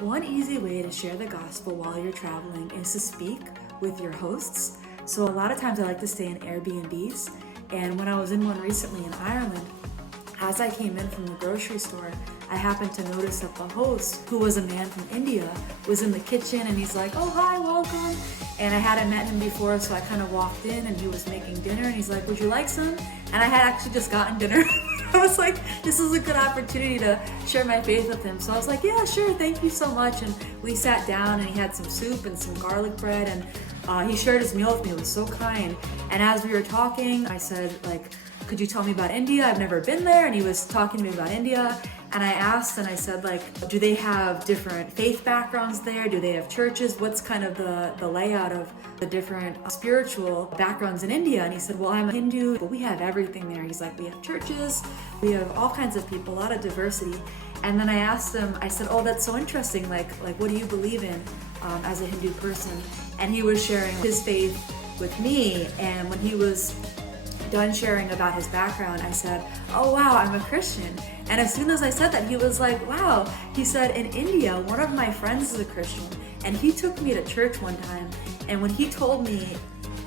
One easy way to share the gospel while you're traveling is to speak with your hosts. So a lot of times I like to stay in Airbnbs, and when I was in one recently in Ireland, as I came in from the grocery store, I happened to notice that the host, who was a man from India, was in the kitchen, and he's like, "Oh, hi, welcome." And I hadn't met him before, so I kind of walked in and he was making dinner, and he's like, "Would you like some?" And I had actually just gotten dinner. I was like, this is a good opportunity to share my faith with him. So I was like, "Yeah, sure, thank you so much." And we sat down and he had some soup and some garlic bread, and he shared his meal with me. It was so kind. And as we were talking, I said, like, "Could you tell me about India? I've never been there." And he was talking to me about India. And I asked and I said, like, do they have different faith backgrounds there? Do they have churches? What's kind of the layout of the different spiritual backgrounds in India? And he said, "Well, I'm a Hindu, but we have everything there." He's like, "We have churches, we have all kinds of people, a lot of diversity." And then I asked him, I said, "Oh, that's so interesting. Like what do you believe in as a Hindu person?" And he was sharing his faith with me. And when he was done sharing about his background, I said, "Oh wow, I'm a Christian." And as soon as I said that, he was like, "Wow." He said, "In India, one of my friends is a Christian, and he took me to church one time, and when he told me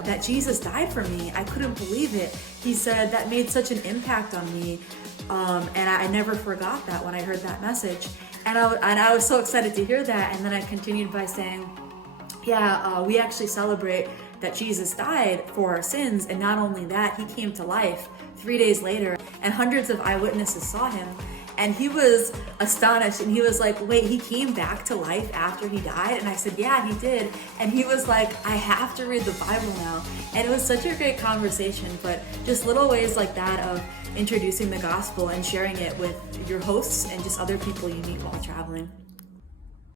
that Jesus died for me, I couldn't believe it." He said that made such an impact on me, and I never forgot that when I heard that message. And I was so excited to hear that. And then I continued by saying, "Yeah, we actually celebrate that Jesus died for our sins, and not only that, he came to life 3 days later, and hundreds of eyewitnesses saw him." And he was astonished, and he was like, "Wait, he came back to life after he died?" And I said, "Yeah, he did." And he was like, "I have to read the Bible now." And it was such a great conversation. But just little ways like that of introducing the gospel and sharing it with your hosts and just other people you meet while traveling.